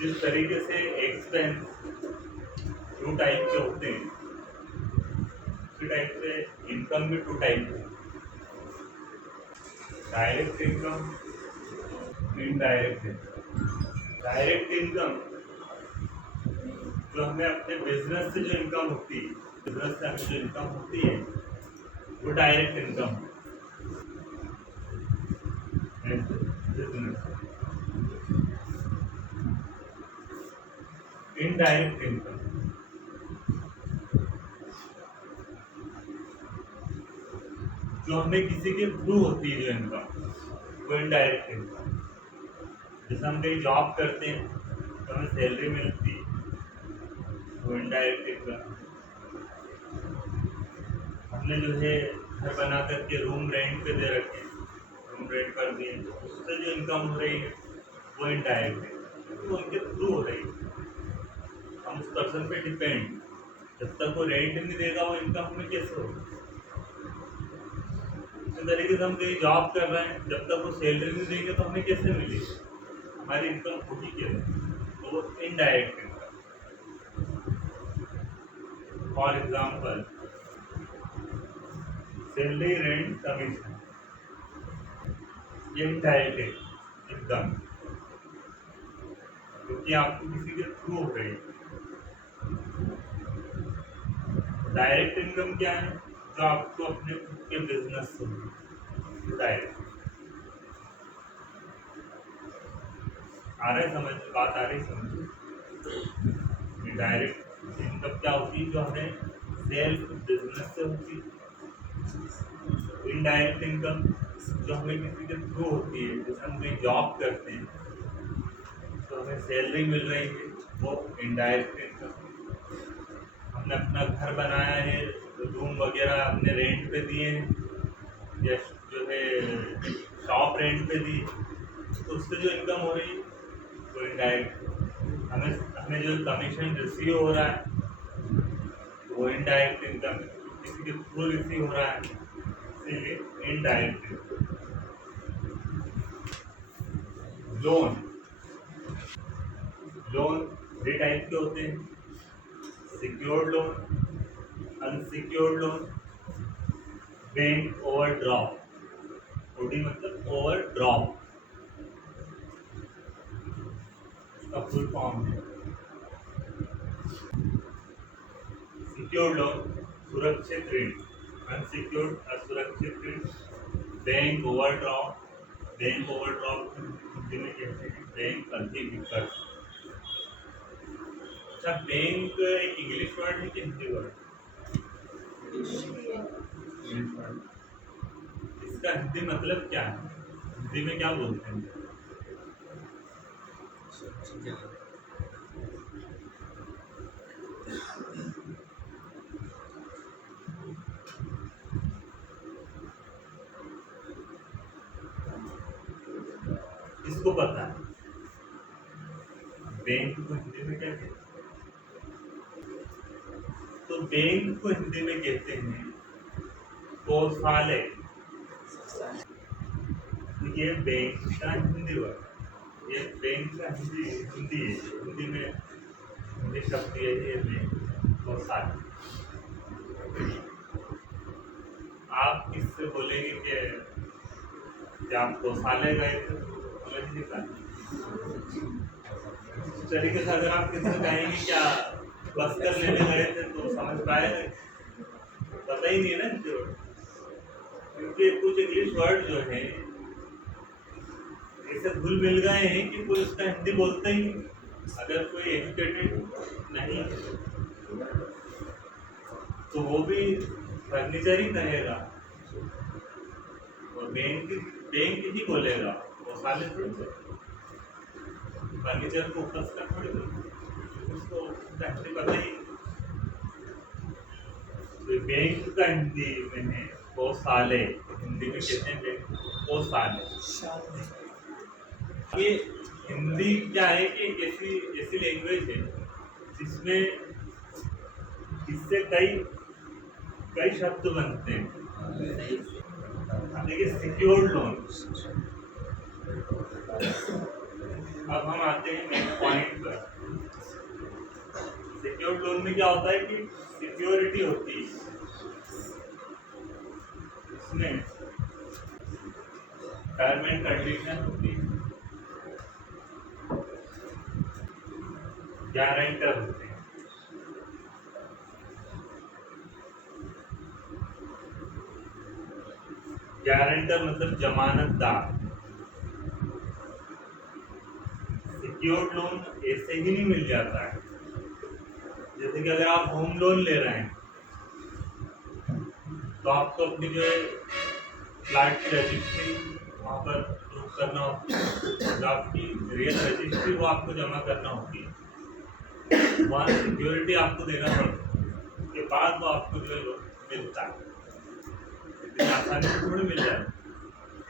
जिस तरीके से एक्सपेंस टू टाइप के होते हैं, उसी टाइप से इनकम भी टू टाइप है। Direct income, indirect income. Direct income जो हमें अपने बिजनेस से जो इनकम होती है, बिजनेस से हमें जो इनकम होती है वो डायरेक्ट इनकम है। बिजनेस इनडायरेक्ट इनकम जो हमें किसी के थ्रू होती है, जो इनकम वो इनडायरेक्ट इनकम। जैसे हम कहीं जॉब करते हैं तो हमें सैलरी मिलती है, वो इनडायरेक्ट इनकम। हमने जो है घर बना करके रूम रेंट पे दे रखे हैं, रूम रेंट कर दिए, उससे जो इनकम हो रही है वो इनडायरेक्ट है, वो उनके थ्रू हो रही है। हम उस पर्सन पे डिपेंड, जब तक वो रेंट नहीं देगा वो इनकम हमें कैसे होगी। इस तरीके से हम कहीं जॉब कर रहे हैं, जब तक वो सैलरी नहीं देंगे तो हमें कैसे मिलेगी, हमारी इनकम होगी कैसे, तो वो indirect income. For example salary, rent, commission, ये इनडायरेक्ट इनकम क्योंकि आपको किसी के थ्रू हो रही है। डायरेक्ट इनकम क्या है, जो आपको अपने खुद के बिजनेस से होगी, डायरेक्ट। आ रहा है समझ, बात आ रही समझ। डायरेक्ट इनकम क्या होती है, जो हमें सेल्फ बिजनेस से होती है। इनडायरेक्ट इनकम जो हमें किसी के थ्रू होती है, जैसे हम कहीं जॉब करते हैं तो हमें सैलरी मिल रही है, वो इनडायरेक्ट इनकम। हमने अपना घर बनाया है, रूम वगैरह हमने रेंट पे दिए हैं, या जो है शॉप रेंट पे दी, तो उससे जो इनकम हो रही है वो इनडायरेक्ट। हमें हमें जो कमीशन रिसीव हो रहा है वो इनडायरेक्ट इनकम, किसी के थ्रू रिसीव हो रहा है, इसीलिए इनडायरेक्ट इनकम। लोन, लोन दो टाइप के होते हैं, secured loan, unsecured loan, bank overdraft. OD मतलब ओवरड्राफ्ट, इसका फुल फॉर्म है। सिक्योर्ड लोन सुरक्षित ऋण, अनसिक्योर्ड असुरक्षित ऋण, bank overdraft. Bank overdraft Hindi में कहते हैं बैंक अधिविकर्ष। अच्छा, बैंक एक इंग्लिश वर्ड है कि हिंदी वर्ड? English word. इसका हिंदी मतलब क्या है, हिंदी में क्या बोलते हैं? इसको पता है बैंक को हिंदी में क्या कहते हैं? तो बैंक को हिंदी में कहते हैं कोषालय। ये बैंक का हिंदी वर्ड, ये बैंक का हिंदी हिंदी है, हिंदी में हिंदी शब्द ये है बैंक, कोषालय। आप किससे बोलेंगे कि आप कोषालय गए थे, समझ नहीं पाए। इस तरीके से अगर आप किससे कहेंगे क्या बस कर लेने गए थे तो समझ पाएंगे, पता ही नहीं है ना हिंदी वर्ड। क्योंकि कुछ इंग्लिश वर्ड जो है ऐसे घुल मिल गए हैं कि कोई उसका हिंदी बोलता ही नहीं, अगर कोई एजुकेटेड नहीं है तो वो भी फर्नीचर ही कहेगा और बैंक ही बोलेगा, वो साले थोड़ी फर्नीचर को ऊपर का थोड़ी उसको हिंदी पता ही। तो बैंक का हिंदी में है कोषालय, हिंदी में कहते हैं बैंक कोषालय। ये हिंदी क्या है कि एक ऐसी ऐसी लैंग्वेज है जिसमें इससे कई कई शब्द बनते हैं। देखिए सिक्योर्ड लोन, अब हम आते हैं मेन पॉइंट पर। सिक्योर्ड लोन में क्या होता है कि सिक्योरिटी होती है, इसमें टर्म एंड कंडीशन होती है, गारंटर होते हैं। गारंटर मतलब जमानतदार। सिक्योर्ड लोन ऐसे ही नहीं मिल जाता है। जैसे कि अगर आप होम लोन ले रहे हैं तो आपको अपनी जो है फ्लैट की रजिस्ट्री वहाँ पर प्रूफ करना होती है, जो आपकी रियल रजिस्ट्री वो आपको जमा करना होती है, वहाँ सिक्योरिटी आपको देना पड़ता है, उसके बाद वो आपको जो है लोन मिलता है। इतनी आसानी से थोड़ी मिल जाए।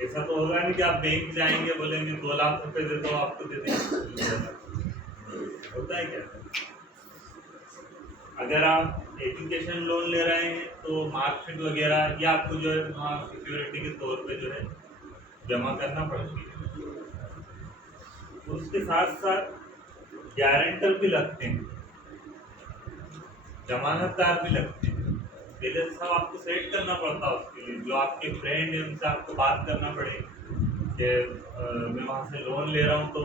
ऐसा तो होगा नहीं कि आप बैंक जाएंगे बोलेंगे 2 लाख रुपए दे दो आपको दे देंगे, होता है क्या? अगर आप एजुकेशन लोन ले रहे हैं तो मार्कशीट वगैरह ये आपको जो है वहाँ सिक्योरिटी के तौर पे जो है जमा करना पड़ती है। उसके साथ साथ गारंटर भी लगते हैं, जमानतदार भी लगते हैं। पहले सब आपको सेट करना पड़ता है, उसके लिए जो आपके फ्रेंड है उनसे आपको बात करना पड़ेगी कि मैं वहाँ से लोन ले रहा हूँ तो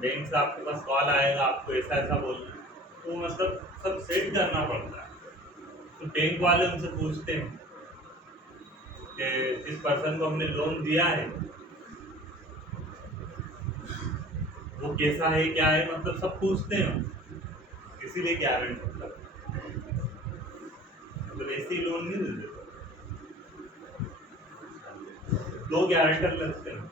बैंक से आपके पास कॉल आएगा, आपको ऐसा ऐसा बोलना है, तो मतलब सब सेट करना पड़ता है। तो बैंक वाले उनसे पूछते हैं कि जिस पर्सन को हमने लोन दिया है वो कैसा है क्या है, मतलब सब पूछते हैं, इसीलिए गारंटर मतलब ऐसे ही लोन नहीं देते, 2 गारंटर लगते हैं।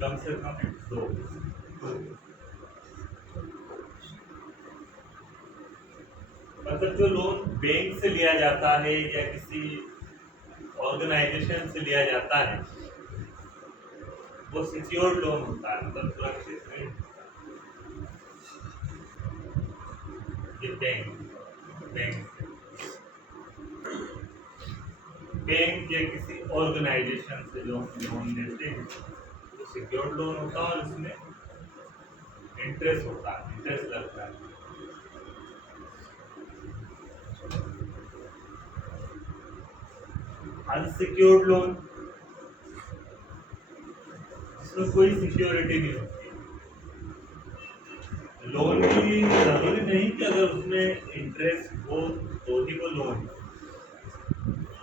कम से कम 2। मतलब जो लोन बैंक से लिया जाता है या किसी ऑर्गेनाइजेशन से लिया जाता है वो सिक्योर्ड लोन होता है, मतलब सुरक्षित नहीं। ये बैंक या किसी ऑर्गेनाइजेशन से जो लोन लेते हैं वो सिक्योर्ड लोन होता है और इसमें इंटरेस्ट होता है, इंटरेस्ट लगता है। अनसिक्योर्ड लोन जिसमें कोई सिक्योरिटी नहीं होती। लोन की जरूरी नहीं कि अगर उसमें इंटरेस्ट हो तो ही वो लोन।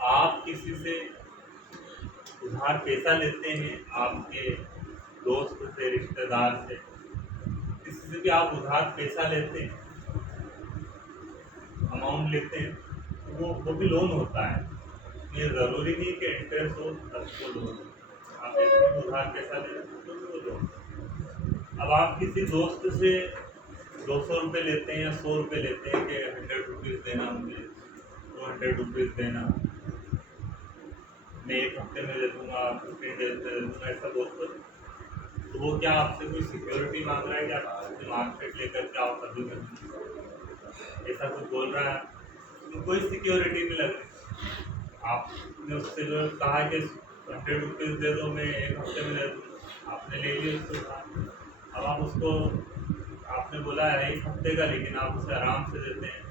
आप किसी से उधार पैसा लेते हैं, आपके दोस्त से, रिश्तेदार से, किसी से भी आप उधार पैसा लेते हैं, अमाउंट लेते हैं, वो भी लोन होता है। ये ज़रूरी नहीं कि इंटरेस्ट हो तब तो लोन। आप ऐसे उधार पैसा ले रहे हैं तो वो लोन। अब आप किसी दोस्त से 200 रुपये लेते हैं या 100 रुपये लेते हैं कि 100 रुपीज़ देना, मुझे 200 रुपीज़ देना, मैं 1 हफ्ते में दे दूँगा, 15 डेज में दे दूँगा, ऐसा बोलते तो वो क्या आपसे कोई सिक्योरिटी मांग रहा है कि आप मार्कशीट लेकर के आओ तभी कर, ऐसा कुछ बोल रहा है तो कोई सिक्योरिटी नहीं लग रही। आपने उससे जो कहा कि 100 रुपीज़ दे दो, मैं 1 हफ्ते में दे दूँ, आपने ले लिया उसको। अब आप उसको आपने बोला है 1 हफ्ते का, लेकिन आप उसे आराम से देते हैं,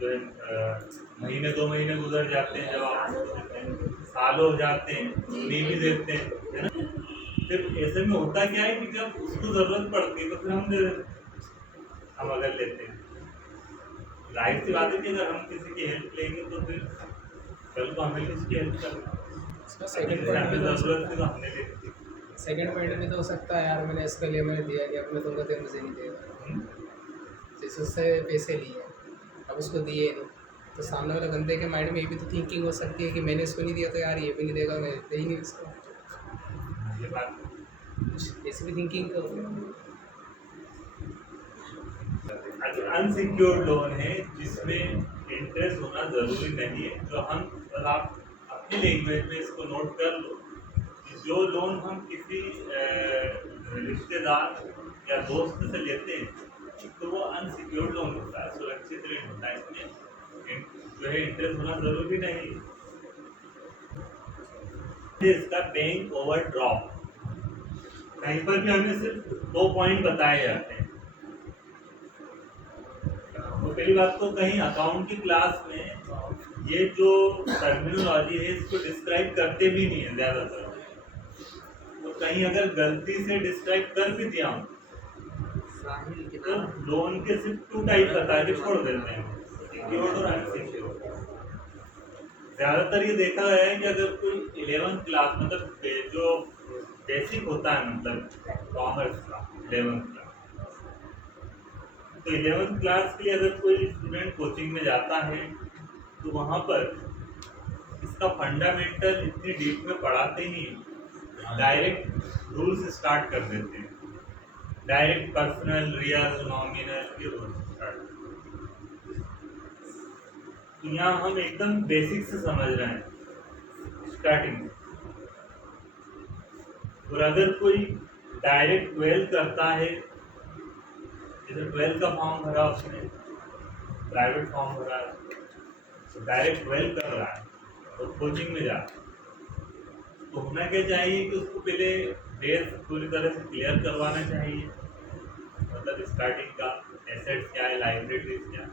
जो है महीने 2 महीने गुजर जाते हैं, जब आप देते हैं सालों हो जाते हैं, नहीं भी देते हैं, है ना। फिर ऐसे में होता क्या है कि जब उसको ज़रूरत पड़ती है तो फिर हम दे देते हैं, हम अगर लेते हैं। जाहिर सी बात है कि अगर हम किसी की हेल्प लेंगे तो फिर कल को हमें उसकी हेल्प करना। सेकंड पॉइंट में ज़रूरत थी तो हमने ले ली। सेकंड पॉइंट में तो हो सकता है यार मैंने इसके लिए मैंने दिया कि अब मैं तुमको दे, मुझे नहीं देगा। जैसे उससे पैसे लिए अब उसको दिए नहीं तो सामने वाले बंदे के माइंड में ये भी तो थिंकिंग हो सकती है कि मैंने इसको नहीं दिया तो यार ये भी नहीं देगा, मैं दे ही नहीं उसको। ये बात ऐसी भी थिंकिंग तो अनसिक्योर्ड लोन है जिसमें इंटरेस्ट होना ज़रूरी नहीं है। जो हम, और आप अपनी लैंग्वेज में इसको नोट कर लो कि जो लोन हम किसी रिश्तेदार या दोस्त से लेते हैं तो वो अनसिक्योर्ड लोन होता है, सुरक्षित ऋण होता है, इसमें जो है इंटरेस्ट होना जरूरी नहीं। इसका बैंक ओवरड्राफ्ट, कहीं पर भी हमें सिर्फ 2 पॉइंट बताए जाते हैं। तो पहली बात तो कहीं अकाउंट की क्लास में ये जो टर्मिनोलॉजी है इसको डिस्क्राइब करते भी नहीं है ज्यादातर। तो कहीं अगर गलती से डिस्क्राइब कर भी दिया हूँ तो लोन के सिर्फ 2 टाइप बता के छोड़ देते हैं, सिक्योर्ड और अनसिक्योर्ड। ज्यादातर ये देखा गया है कि अगर कोई 11th क्लास मतलब जो बेसिक होता है मतलब कॉमर्स का 11th क्लास, तो 11th क्लास के लिए अगर कोई स्टूडेंट कोचिंग में जाता है तो वहाँ पर इसका फंडामेंटल इतनी डीप में पढ़ाते ही डायरेक्ट रूल्स स्टार्ट कर देते हैं, डायरेक्ट पर्सनल रियल नॉमिनल के रूल्स स्टार्ट। तो यहाँ हम एकदम बेसिक से समझ रहे हैं स्टार्टिंग। और अगर कोई डायरेक्ट 12th करता है, जैसे 12th का फॉर्म भरा उसने, प्राइवेट फॉर्म भरा है, तो डायरेक्ट 12th कर रहा है और कोचिंग में जा, तो होना क्या चाहिए कि उसको पहले बेस पूरी तरह से क्लियर करवाना चाहिए, मतलब स्टार्टिंग का एसेट्स क्या है, लाइबिलिटीज क्या है।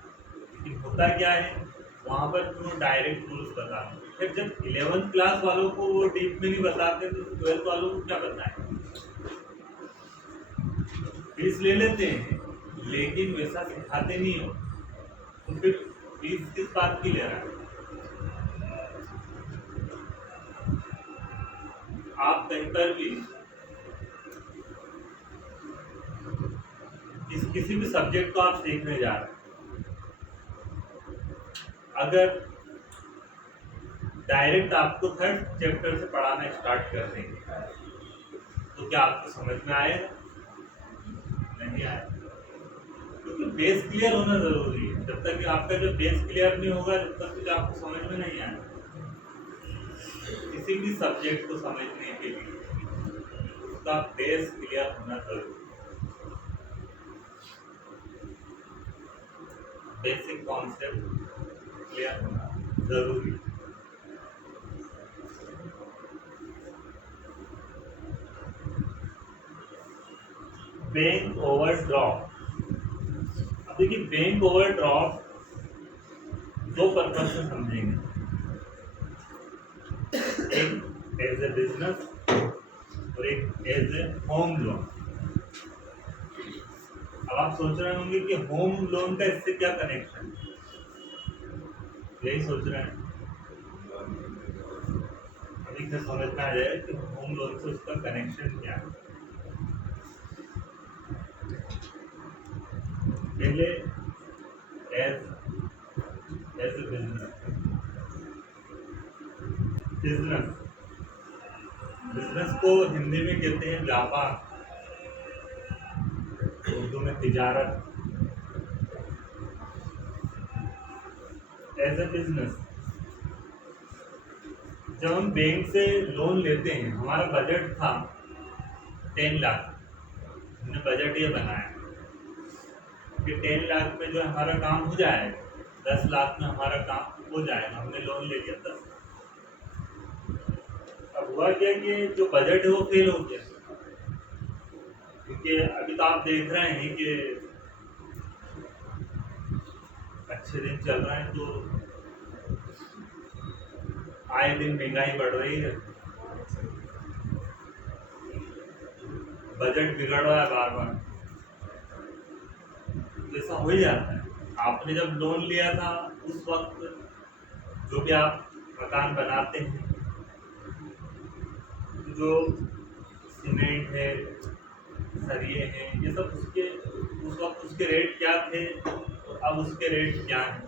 लेकिन होता क्या है वहाँ पर वो डायरेक्ट रूल्स बताते, फिर जब 11th क्लास वालों को वो डीप में नहीं बताते तो 12th वालों को क्या बताएं। फीस ले लेते हैं लेकिन वैसा सिखाते नहीं हो, तो फिर फीस किस बात की ले रहा है। आप कहीं पर भी किसी भी सब्जेक्ट को आप सीखने जा रहे हैं, अगर डायरेक्ट आपको 3rd चैप्टर से पढ़ाना स्टार्ट कर देंगे तो क्या आपको समझ में आएगा? नहीं आएगा, क्योंकि बेस क्लियर होना जरूरी है। जब तक कि आपका जो बेस क्लियर नहीं होगा जब तक कि आपको समझ में नहीं आएगा। किसी भी सब्जेक्ट को समझने के लिए उसका बेस क्लियर होना जरूरी है, बेसिक कॉन्सेप्ट क्लियर होना जरूरी है। बैंक ओवरड्राफ्ट, अब देखिए बैंक ओवरड्राफ्ट 2 पर्पज से समझेंगे, एक एज ए बिजनेस और एक एज ए होम लोन। अब आप सोच रहे होंगे कि होम लोन का इससे क्या कनेक्शन, यही सोच रहे हैं। अभी से समझ में आ जाएगा कि होम लोन से उसका कनेक्शन क्या है। पहले एज ए बिजनेस, बिजनेस को हिंदी में कहते हैं व्यापार, उर्दू में तिजारत। एज ए बिजनेस जब हम बैंक से लोन लेते हैं, हमारा बजट था 10 लाख, हमने बजट ये बनाया कि 10 लाख में जो हमारा काम हो जाए, 10 लाख में हमारा काम हो जाएगा। हमने लोन ले लिया 10। अब हुआ क्या कि जो बजट है वो फेल हो गया, क्योंकि अभी तो आप देख रहे हैं कि अच्छे दिन चल रहे हैं तो आए दिन महंगाई बढ़ रही है, बजट बिगड़ रहा है बार बार, जैसा हो ही जाता है। आपने जब लोन लिया था उस वक्त जो भी आप मकान बनाते हैं, जो सीमेंट है, सरिये हैं, ये सब उसके उस वक्त उसके रेट क्या थे और अब उसके रेट क्या हैं।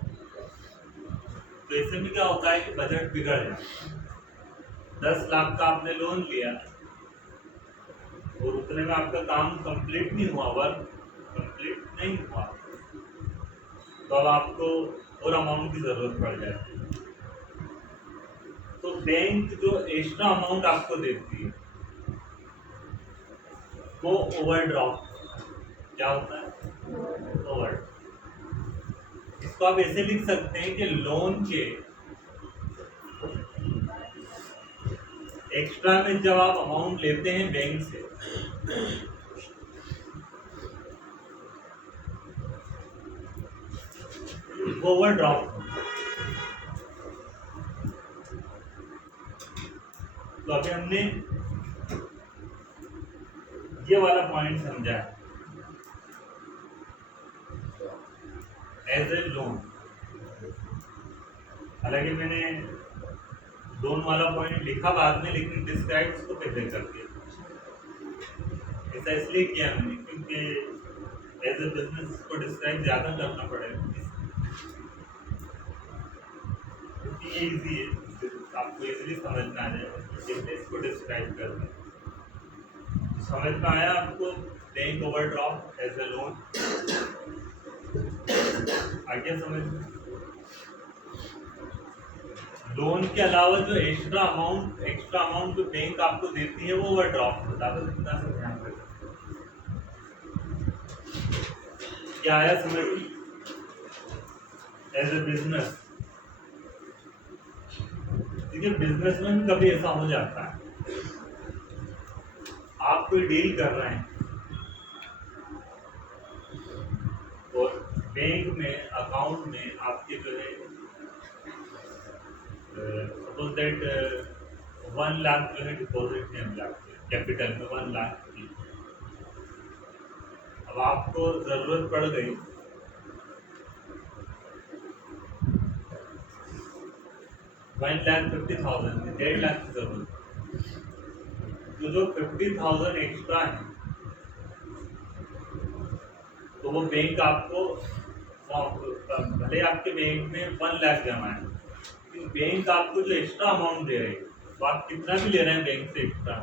तो ऐसे में क्या होता है कि बजट बिगड़ जाता है। 10 लाख का आपने लोन लिया और उतने में आपका काम कंप्लीट नहीं हुआ, वर्क कंप्लीट नहीं हुआ, तो अब आपको और अमाउंट की ज़रूरत पड़ जाती है। तो बैंक जो एक्स्ट्रा अमाउंट आपको देती है वो ओवरड्राफ्ट, क्या होता है ओवर। इसको आप ऐसे लिख सकते हैं कि लोन के एक्स्ट्रा में जब आप अमाउंट लेते हैं बैंक से, ओवरड्राफ्ट। तो अभी हमने ये वाला पॉइंट समझा है एज ए लोन। हालांकि मैंने लोन वाला पॉइंट लिखा बाद में, लेकिन डिस्क्राइब उसको पहले कर दिया। ऐसा इसलिए किया मैंने क्योंकि एज ए बिजनेस को डिस्क्राइब ज़्यादा करना पड़ेगा, क्योंकि ये इजी है, आपको इजीली समझ में आ जाएगा जैसे इसको डिस्क्राइब करना। तो समझ में आया आपको bank overdraft as a loan? आगे समझ में। लोन के अलावा जो एक्स्ट्रा अमाउंट जो बैंक आपको देती है वो ओवरड्राफ्ट होता है। तो इतना सा ध्यान रखना। क्या आया समझ में? एज ए बिजनेस, देखिए बिजनेस में कभी ऐसा हो जाता है, आप कोई डील कर रहे हैं और बैंक में अकाउंट में आपके जो है सपोज दैट 1 लाख जो है डिपॉजिट है कैपिटल में 1 लाख की। अब आपको जरूरत पड़ गई 1,50,000 की, 1.5 लाख की जरूरत। तो जो 50,000 एक्स्ट्रा है तो वो बैंक आपको, भले आपके बैंक में 1 लाख जमा है, लेकिन बैंक आपको जो एक्स्ट्रा अमाउंट दे रही है, तो आप कितना भी ले रहे हैं बैंक से एक्स्ट्रा,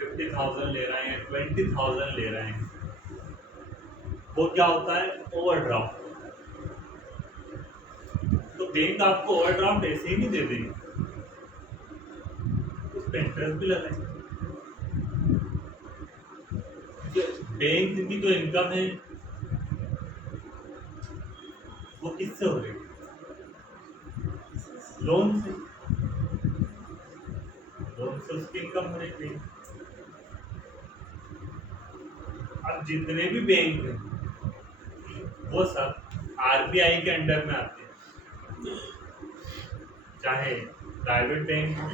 50,000 ले रहे हैं, 20,000 ले रहे हैं, वो क्या होता है? ओवरड्राफ्ट। तो बैंक आपको ओवरड्राफ्ट ऐसे ही नहीं दे देगी, उस पर इंटरेस्ट भी लगाएंगे। बैंक की जो इनकम है वो किससे हो रही है? लोन से। लोन से उसकी इनकम हो रही है। अब जितने भी बैंक हैं वो सब आरबीआई के अंडर में आते हैं, चाहे प्राइवेट बैंक हो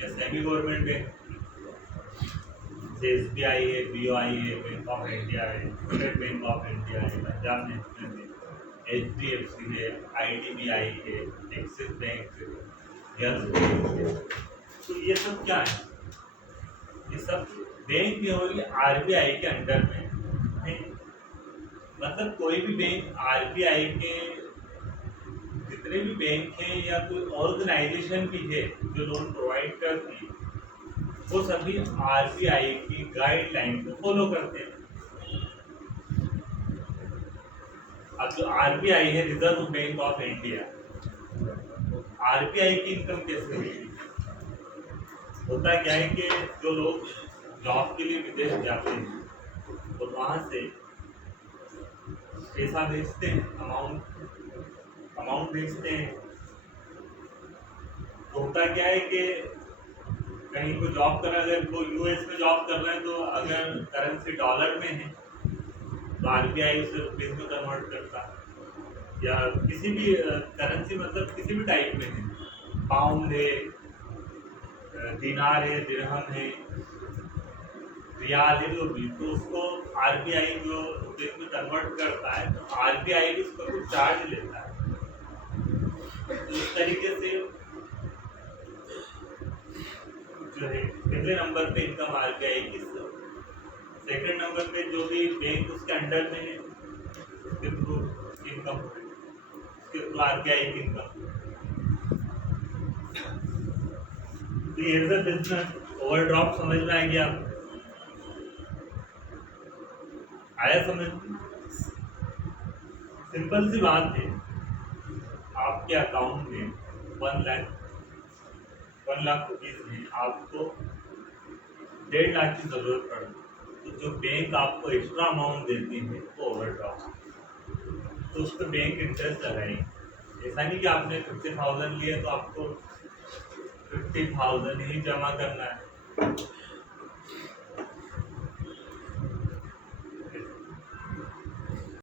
या सेमी गवर्नमेंट बैंक, जैसे एसबीआई है, बीओआई है, बैंक ऑफ इंडिया है, स्टेट बैंक ऑफ इंडिया है, पंजाब नेशनल बैंक, एचडीएफसी है, आईडीबीआई है, एक्सिस बैंक है, यस बैंक है। तो ये सब क्या है? ये सब बैंक जो होगी आरबीआई के अंडर में है। मतलब कोई भी बैंक आरबीआई के, जितने भी बैंक हैं या कोई ऑर्गेनाइजेशन भी है जो लोन प्रोवाइड करती है, वो सभी आरबीआई की गाइडलाइन को फॉलो करते हैं। अब जो आरबीआई है, reserve bank of India, RBI की इनकम कैसे होगी? होता क्या है कि जो लोग जॉब के लिए विदेश जाते हैं तो वहाँ से पैसा भेजते हैं, अमाउंट भेजते हैं। तो होता क्या है कि कहीं को जॉब कर रहे हैं, अगर वो यूएस में जॉब कर रहे हैं, तो अगर करेंसी डॉलर में है तो आरबीआई उसे रुपीज में कन्वर्ट करता है, या किसी भी करेंसी, मतलब किसी भी टाइप में है, पाउंड है, दिनार है, दिरहम है, रियाल है, जो भी, तो उसको आरबीआई जो रुपीज में कन्वर्ट करता है तो आरबीआई भी उसका कुछ चार्ज लेता है। तो इस तरीके से जो है पहले नंबर पे इनकम आरबीआई की, सेकंड नंबर पे जो भी बैंक उसके अंडर में है उसके थ्रू इनकम, उसके थ्रू आरबीआई की इनकम। तो ये एज ए बिजनेस ओवरड्राफ्ट समझ में आएगी आपको? आया समझ? सिंपल सी बात है, आपके अकाउंट में 1 लाख रुपीज में आपको 1.5 लाख की जरूरत पड़ी, तो जो बैंक आपको एक्स्ट्रा अमाउंट देती है वो ओवरड्राफ्ट। तो उस पर बैंक इंटरेस्ट लगाएंगे। ऐसा नहीं कि आपने 50,000 लिए तो आपको 50,000 ही जमा करना है।